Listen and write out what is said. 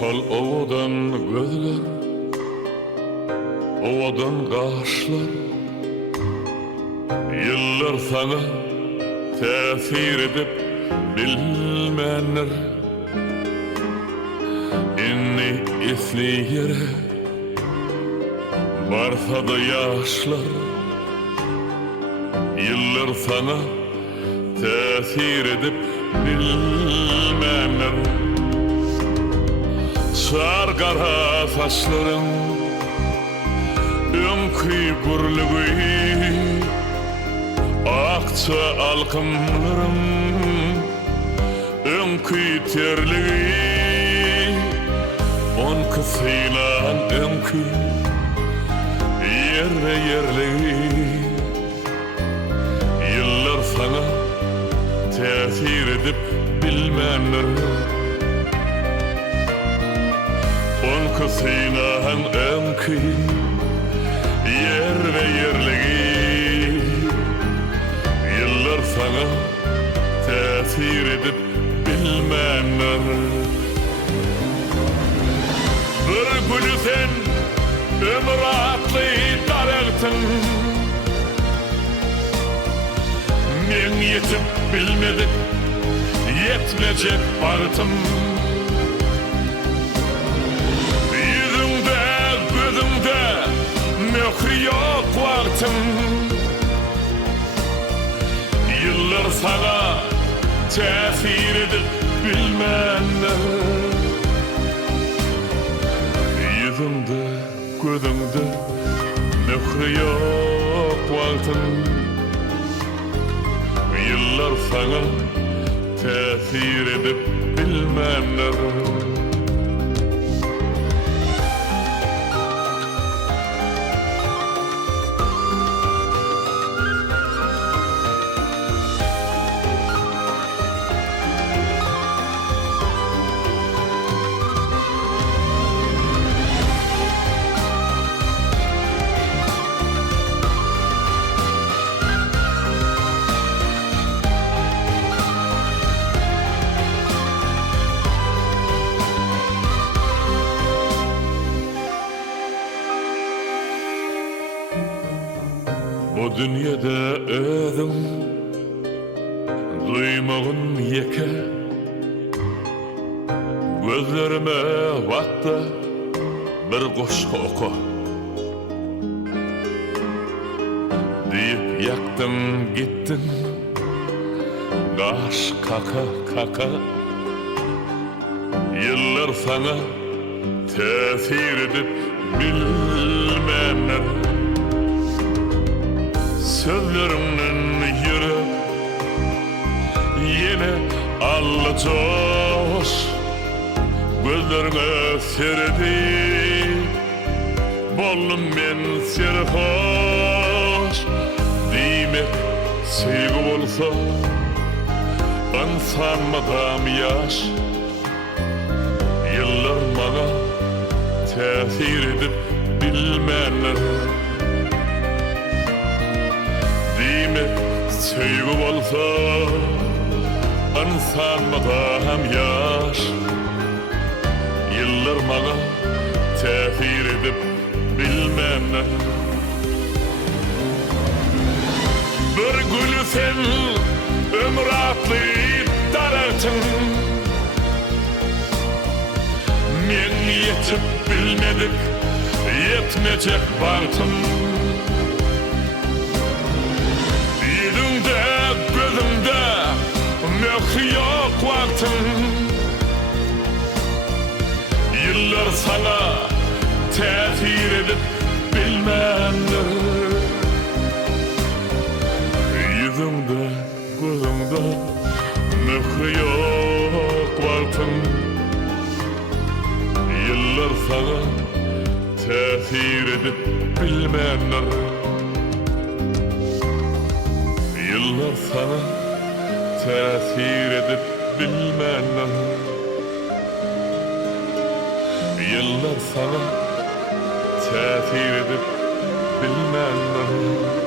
Şol owadan gözler, owadan gaşlar, yıllar sana tesir edip bilmenler. Inni isli yere barsa da yaşlar, yıllar sana tesir edip bilmenler. Sargara saçların önküy gürlügü, akça alkımların önküy terligi, on kısıylan önküy yer ve yerligi. Yıllar sana tesir edip bilmenler, on kısıylan önküy yer ve yerligi. Yıllar sana tesir edip bilmenler. Bir gülü sen ömür atlı daraltın, men yetip bilmedik yetmeyecek bartım. Yüzümde gözümde möhür yok vaktim. Yıllar sana tesir edip bilmenler. Yüzümde gözümde möhür yok vaktim. Yıllar sana tesir edip bilmenler. Bu dünyada özüm duymağın yeke, gözlerime vatta bir koşku oku deyip yaktın gittin gaş kaka kaka. Yıllar sana tesir edip bilmenler. Sözlerimden yürüp yine allıcoş, gözlerine serdi bollum men serhoş. Demek sevgi bolsa ansanmadam yaş, yıllar bana tesir edip bilmenler. Sevgi bolsa ansanmadam yaş, yıllar bana tesir edip bilmenler. Bir gülü sen ömür atlı daraltın, men yetip bilmedik yetmeyecek bartım. Yüzümde gözümde möhür yok vaktim. Yıllar sana tesir edip bilmenler. Yüzümde gözümde möhür yok vaktim. Yıllar sana tesir edip bilmenler. Yıllar sana tesir edip bilmenler. Yıllar sana tesir edip bilmenler.